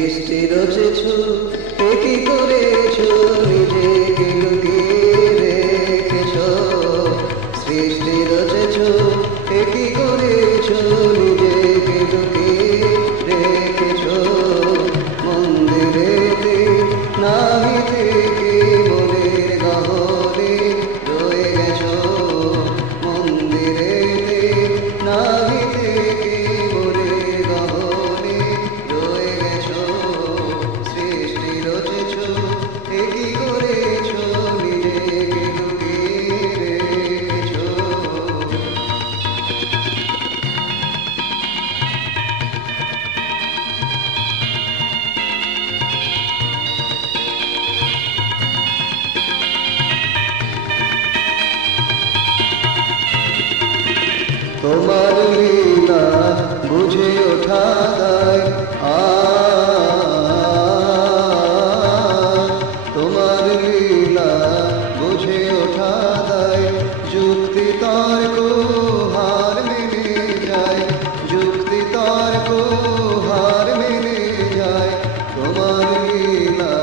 সৃষ্টি রচেছ এ কি করেছ নিজেকে লুকিয়ে রেখেছ সৃষ্টি রচেছ এ কি করেছ নিজেকে লুকিয়ে রেখেছ মন্দিরেতে নাহি থেকে মনের গহনে রয়ে গেছ মন্দিরেতে নাহি থেকে মনের গহনে রয়ে গেছ সৃষ্টি রচেছ এ কি করেছ নিজেকে লুকিয়ে রেখেছ তোমার লীলা বুঝে ওঠা দায় তোমার লীলা বুঝে ওঠা দায় যুক্তি তর্ক হার মেনে যায় যুক্তি তর্ক হার মেনে যায় তোমার লীলা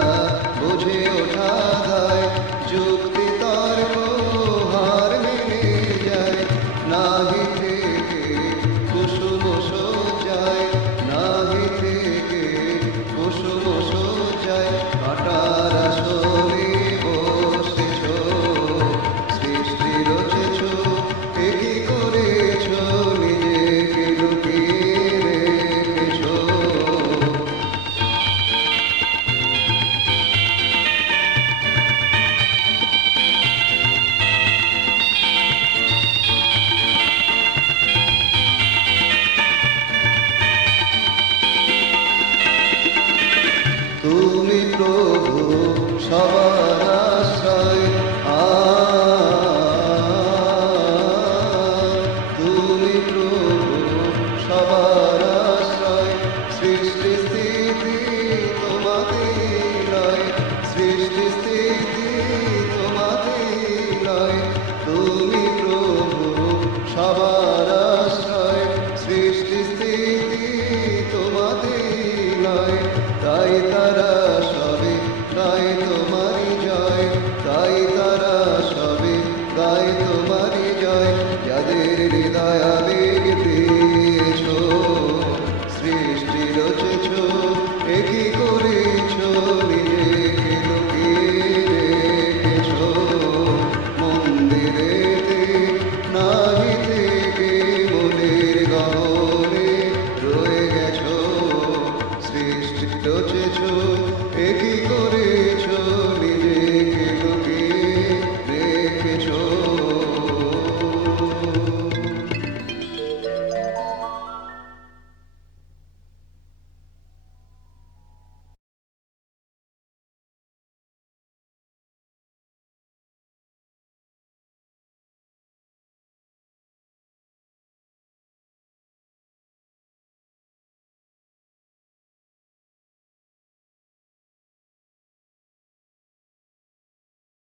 বুঝে ওঠা দায় যুক্তি তর্ক হার মেনে যায় নাহি থেকে কুসুম সোজায় নাহি থেকে কুসুম সোজায় কাটার আসরে বসেছ সৃষ্টি রচেছ এ কি করেছ নিজেকে লুকিয়ে রেখেছ তুমি প্রভু সবার আশ্রয় তুমি প্রভু সবার আশ্রয় সৃষ্টি স্থিতি তোমাতে লয় সৃষ্টি স্থিতি তোমাতে লয় তুমি প্রভু সবার আশ্রয় সৃষ্টি স্থিতি তোমাতে লয় তাই তারা সবে গায় তোমারি জয় তাই তারা সবে গায় তোমারি জয় যাদের হৃদয় আবেগ দিয়েছ সৃষ্টি রচেছ এ কি করেছ নিজেকে লুকিয়ে রেখেছ মন্দিরেতে নাহি থেকে মনের গহনে রয়ে গেছ সৃষ্টি রচেছ এ কি করেছ নিজেকে লুকিয়ে রেখেছ